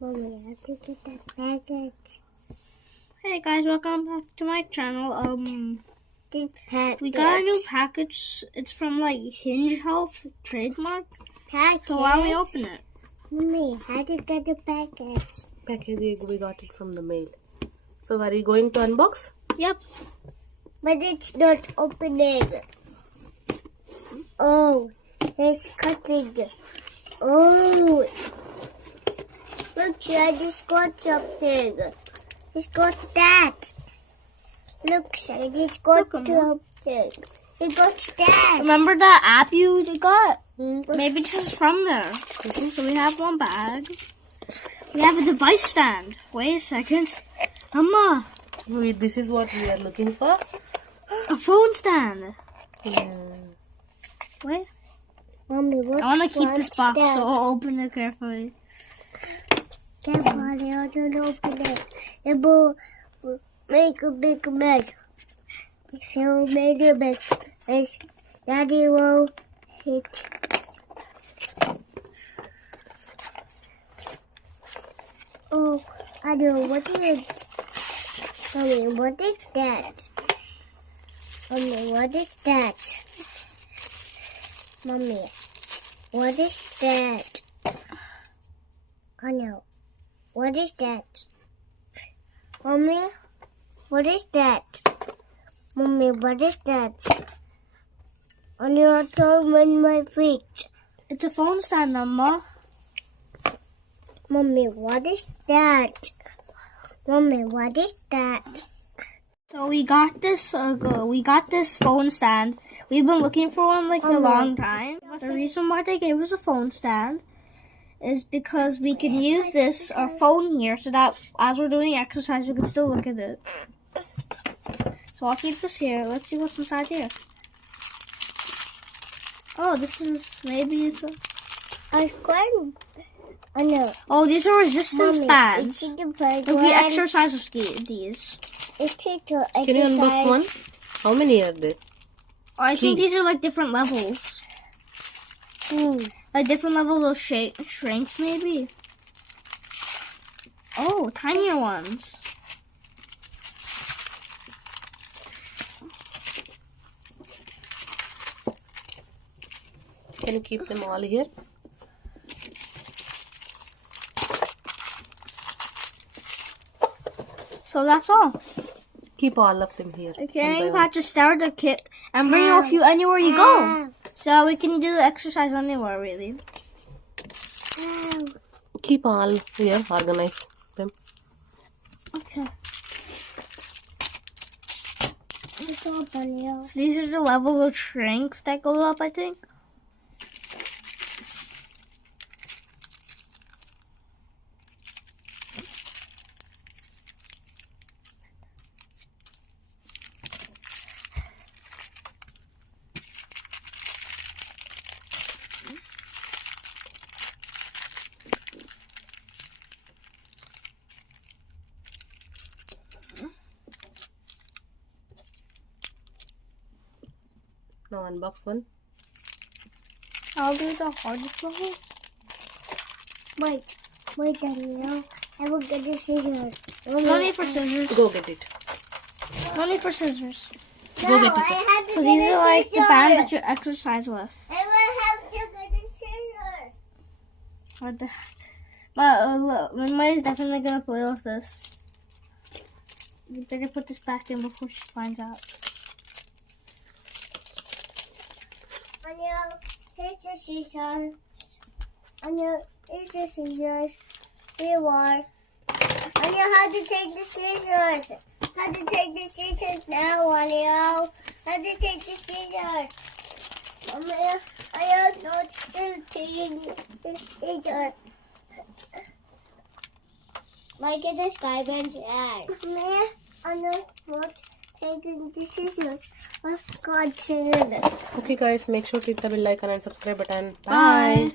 Mommy, I have to get that package. Hey guys, welcome back to my channel. This package. We got a new package. It's from like Hinge Health trademark. Package. So why don't we open it? Mommy, how to get the package? Package, we got it from the mail. So are you going to unbox? Yep. But it's not opening. Oh, it's cutting. Oh, look, I just got something. It's got that. Look, I just got something. It got that. Remember that app you got? Mm. Maybe this is from there. So we have one bag. We have a device stand. Wait a second. Mama, This is what we are looking for. a phone stand. Yeah. Wait. Mommy, what's I want to keep this box, that? so I'll open it carefully. Carefully, I don't open it. It will make a big mess. If you made a big mess, Daddy will hit. Oh, I know. What is it? Mommy, what is that? Mommy, what is that? Mommy, what is that? I know. What is that? Mommy, what is that? Mommy, what is that? On your tongue and my feet. It's a phone stand, Mama. Mommy, what is that? Mommy, what is that? So we got this. We got this phone stand. We've been looking for one like a long time. The reason why they gave us a phone stand is because we can use this our phone here, so that as we're doing exercise, we can still look at it. So I'll keep this here. Let's see what's inside here. Oh, this is maybe it's a. I know. Oh, these are resistance Mommy, bands. it's the big If we one. exercise with these. It's to exercise. Can you unbox one? How many are there? Oh, I think Three. these are like different levels. Like different levels of strength, maybe. Oh, tinier ones. Can you keep them all here? So that's all. Keep all of them here. The one by carrying one. patch is start the kit and bring it with you anywhere you go. So we can do the exercise anywhere, really. Keep all here. Organize them. Okay. It's all funny. So these are the levels of strength that go up, I think. Now unbox one. I'll do the hardest level. Wait, Daniel. I will get the scissors. No need for scissors. Go get it. No need for scissors. No, Go get it. I have to So get these the are like the scissors. band that you exercise with. I will have to get the scissors. What the? But look, my mom's definitely gonna play with this. You better put this back in before she finds out. Daniel, here's the scissors. Daniel, here's the scissors. Here you are. Daniel, how to take the scissors? How to take the scissors now, Daniel? How to take the scissors? I am not still taking the scissors. Like it is 5 inch air. I'm not taking the scissors. I've got scissors. Okay guys, make sure to hit the bell icon and subscribe button. Bye. Bye.